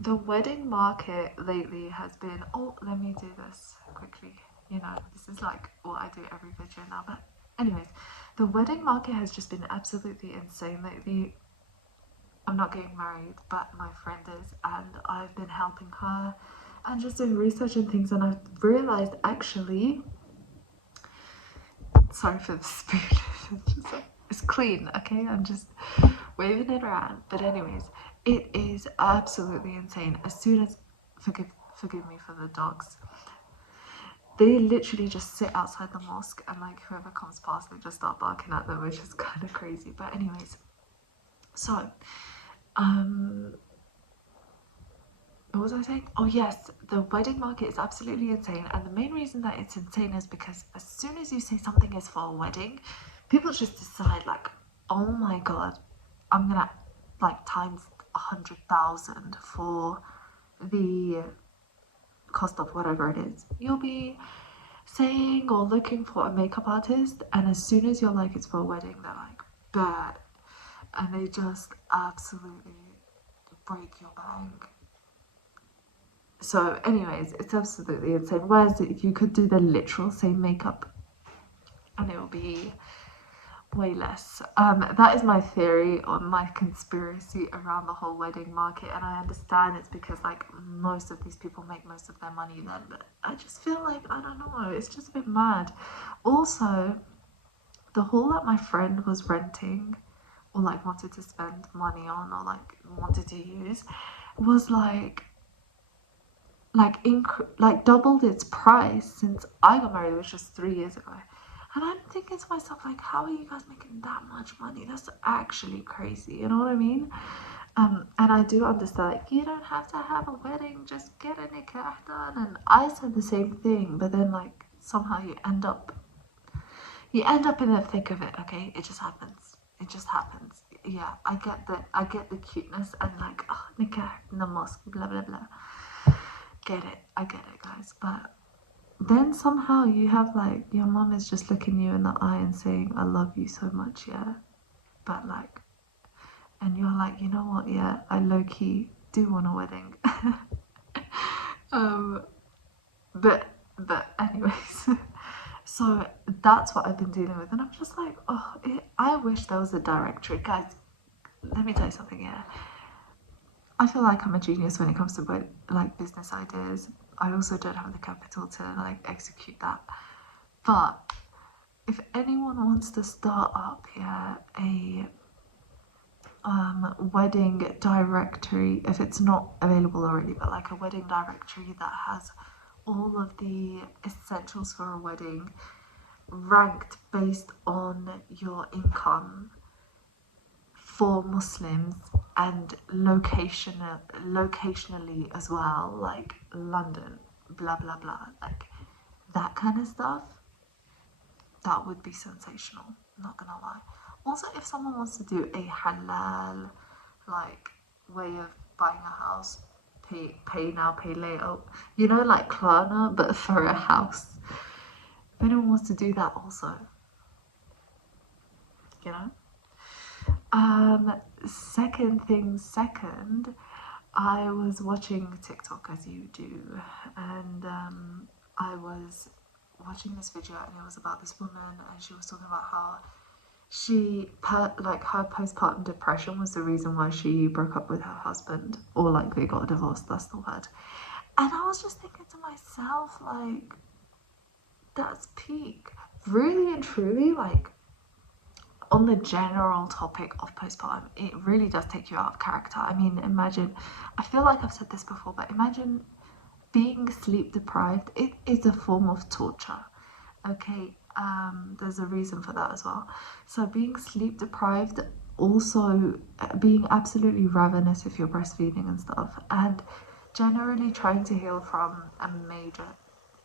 The wedding market lately has been, oh, let me do this quickly. This is like what I do every video now. But, anyways, the wedding market has just been absolutely insane lately. I'm not getting married, but my friend is, and I've been helping her and just doing research and things. And I've realized actually, sorry for the spoon, it's clean, okay? I'm just waving it around. But, anyways, it is absolutely insane. As soon as, forgive me for the dogs, they literally just sit outside the mosque, and like whoever comes past, they just start barking at them, which is kind of crazy. But anyways, so what was I saying? Oh yes, the wedding market is absolutely insane, and the main reason that it's insane is because as soon as you say something is for a wedding, people just decide like, oh my god, I'm gonna like times 100,000 for the cost of whatever it is. You'll be saying or looking for a makeup artist, and as soon as you're like it's for a wedding, they're like, bad, and they just absolutely break your bank. So, anyways, it's absolutely insane. Whereas you could do the literal same makeup and it will be way less. That is my theory on my conspiracy around the whole wedding market, and I understand it's because like most of these people make most of their money then, but I just feel like I don't know, it's just a bit mad. Also, the hall that my friend was renting or like wanted to spend money on or like wanted to use was like doubled its price since I got married, which was 3 years ago. And I'm thinking to myself, like, how are you guys making that much money? That's actually crazy. You know what I mean? And I do understand, like, you don't have to have a wedding, just get a nikah done. And I said the same thing, but then like somehow you end up in the thick of it. Okay, it just happens. It just happens. Yeah, I get the cuteness and like, oh, nikah in the mosque, blah blah blah. Get it, I get it, guys. But then somehow you have like your mom is just looking you in the eye and saying, I love you so much, yeah. But like, and you're like, you know what, yeah, I low key do want a wedding. um, but anyways, so that's what I've been dealing with, and I'm just like, oh, I wish there was a directory, guys. Let me tell you something, yeah. I feel like I'm a genius when it comes to like business ideas. I also don't have the capital to like execute that. But if anyone wants to start up, yeah, a wedding directory, if it's not available already, but like a wedding directory that has all of the essentials for a wedding ranked based on your income for Muslims and locationally as well, like London, blah blah blah, like that kind of stuff, that would be sensational. Not gonna lie. Also, if someone wants to do a halal like way of buying a house, pay now, pay later, like Klarna, but for a house. If anyone wants to do that, also, you know. Second thing, second, I was watching TikTok as you do, and I was watching this video, and it was about this woman, and she was talking about how like her postpartum depression was the reason why she broke up with her husband, or like they got divorced. That's the word. And I was just thinking to myself, like, that's peak, really and truly, like on the general topic of postpartum, it really does take you out of character. I mean, imagine, I feel like I've said this before, but imagine being sleep deprived. It is a form of torture. Okay, there's a reason for that as well. So, being sleep deprived, also being absolutely ravenous if you're breastfeeding and stuff, and generally trying to heal from a major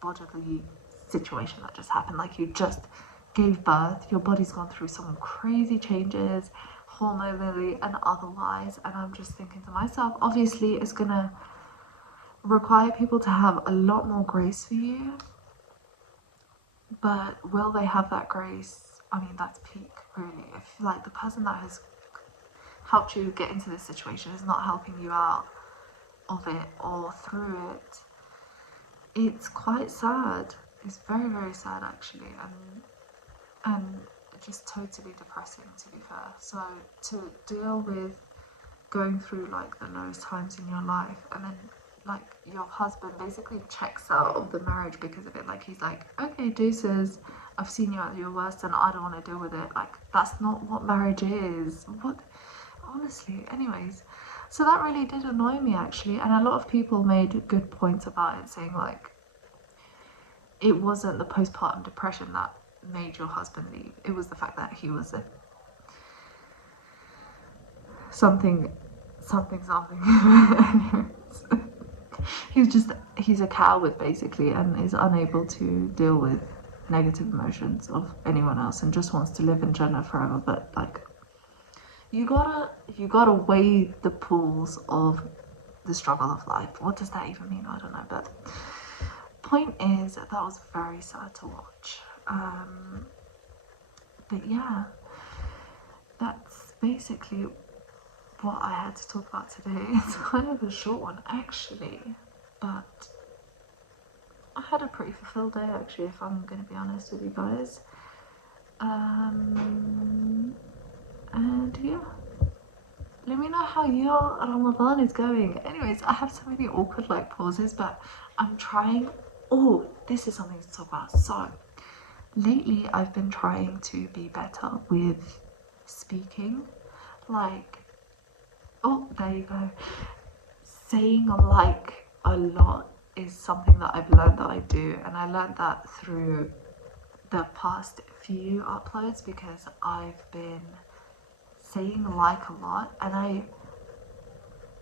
bodily situation that just happened. Like you just gave birth, your body's gone through some crazy changes, hormonally and otherwise. And I'm just thinking to myself, obviously, it's gonna require people to have a lot more grace for you, but will they have that grace? I mean, that's peak, really. If like the person that has helped you get into this situation is not helping you out, of it or through it, it's quite sad. It's very, very sad actually, and just totally depressing, to be fair. So to deal with going through like the lowest times in your life, and then like your husband basically checks out of the marriage because of it, like he's like, okay, deuces, I've seen you at your worst and I don't want to deal with it. Like, that's not what marriage is. What, honestly. Anyways, so that really did annoy me actually, and a lot of people made good points about it, saying like it wasn't the postpartum depression that made your husband leave, it was the fact that he was a something something. He's a coward basically, and is unable to deal with negative emotions of anyone else and just wants to live in Jannah forever. But like, you gotta weigh the pools of the struggle of life. What does that even mean? I don't know. But point is that was very sad to watch. But yeah, that's basically what I had to talk about today. It's kind of a short one actually, but I had a pretty fulfilled day actually, if I'm going to be honest with you guys. And yeah, let me know how your Ramadan is going. Anyways, I have so many awkward like pauses, but I'm trying. Oh, this is something to talk about. So lately I've been trying to be better with speaking. Like, oh, there you go. Saying like a lot is something that I've learned that I do, and I learned that through the past few uploads because I've been saying like a lot, and I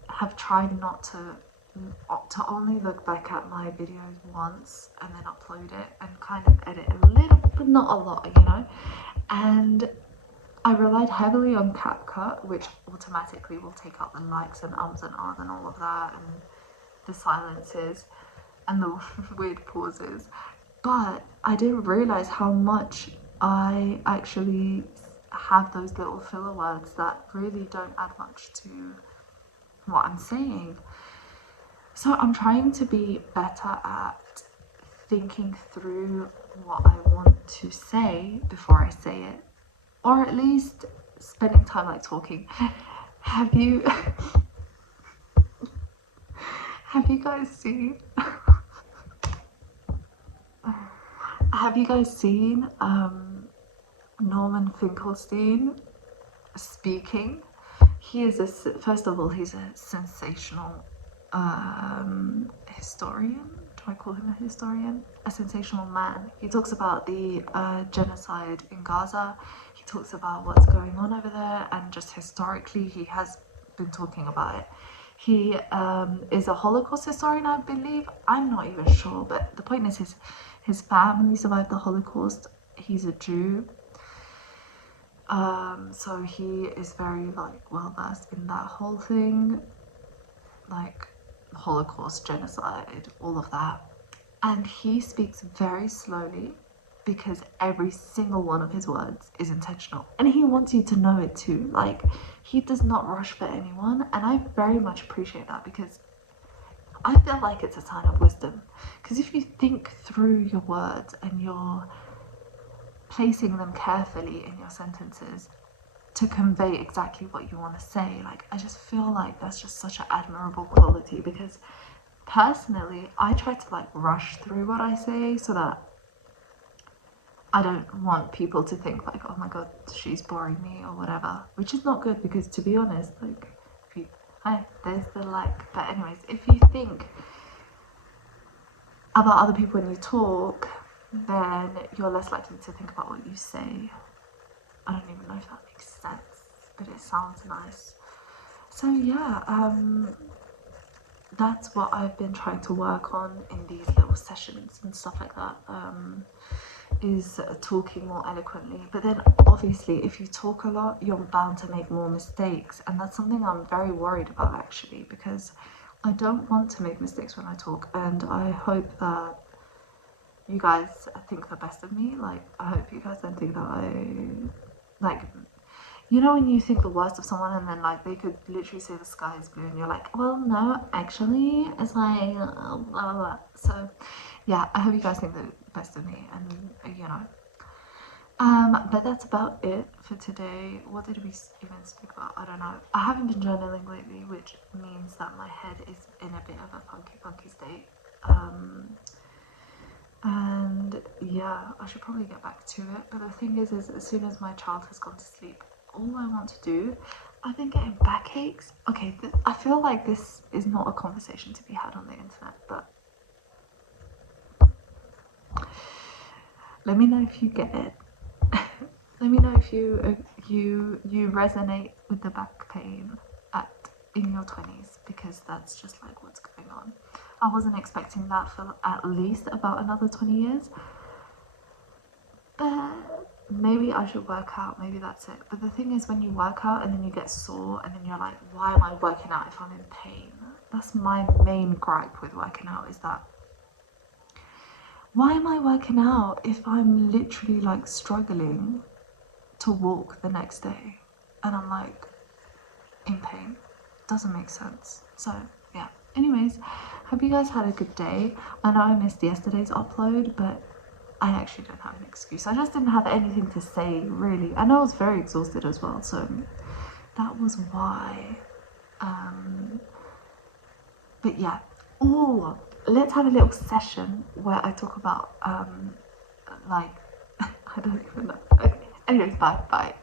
have tried not to only look back at my videos once and then upload it and kind of edit a little but not a lot, you know. And I relied heavily on CapCut, which automatically will take out the likes and ums and ahs and all of that, and the silences and the weird pauses. But I didn't realize how much I actually have those little filler words that really don't add much to what I'm saying. So I'm trying to be better at thinking through what I want to say before I say it, or at least spending time like talking. Have you have you guys seen have you guys seen Norman Finkelstein speaking? He is first of all, he's a sensational historian. Do I call him a historian? A sensational man. He talks about the genocide in Gaza. He talks about what's going on over there, and just historically, he has been talking about it. He is a Holocaust historian, I believe. I'm not even sure, but the point is, his family survived the Holocaust. He's a Jew. So he is very like well versed in that whole thing, like Holocaust, genocide, all of that. And he speaks very slowly because every single one of his words is intentional, and he wants you to know it too. Like, he does not rush for anyone, and I very much appreciate that because I feel like it's a sign of wisdom. Because if you think through your words and you're placing them carefully in your sentences to convey exactly what you want to say, like, I just feel like that's just such an admirable quality. Because personally, I try to like rush through what I say so that I don't want people to think like, oh my god, she's boring me or whatever, which is not good. Because to be honest, like, if you, hi, there's the like. But anyways, if you think about other people when you talk, then you're less likely to think about what you say. I don't even know if that makes sense, but it sounds nice. So yeah, that's what I've been trying to work on in these little sessions and stuff like that, is talking more eloquently. But then obviously if you talk a lot, you're bound to make more mistakes, and that's something I'm very worried about actually, because I don't want to make mistakes when I talk, and I hope that you guys think the best of me. Like, I hope you guys don't think that I, like, You know when you think the worst of someone and then like they could literally say the sky is blue and you're like, well, no, actually, it's like blah blah blah. So yeah, I hope you guys think the best of me, and you know. But that's about it for today. What did we even speak about? I don't know. I haven't been journaling lately, which means that my head is in a bit of a funky state. And yeah, I should probably get back to it. But the thing is as soon as my child has gone to sleep, all I want to do, I've been getting backaches. Okay, I feel like this is not a conversation to be had on the internet, but let me know if you get it. Let me know if you resonate with the back pain in your 20s, because that's just like what's going on. I wasn't expecting that for at least about another 20 years. But maybe I should work out, maybe that's it. But the thing is, when you work out and then you get sore and then you're like, why am I working out if I'm in pain? That's my main gripe with working out, is that why am I working out if I'm literally like struggling to walk the next day and I'm like in pain? Doesn't make sense. So yeah, anyways, hope you guys had a good day. I know I missed yesterday's upload, but I actually don't have an excuse. I just didn't have anything to say, really. I know I was very exhausted as well, so that was why. But yeah. Oh, let's have a little session where I talk about like I don't even know. Okay. Anyways, bye.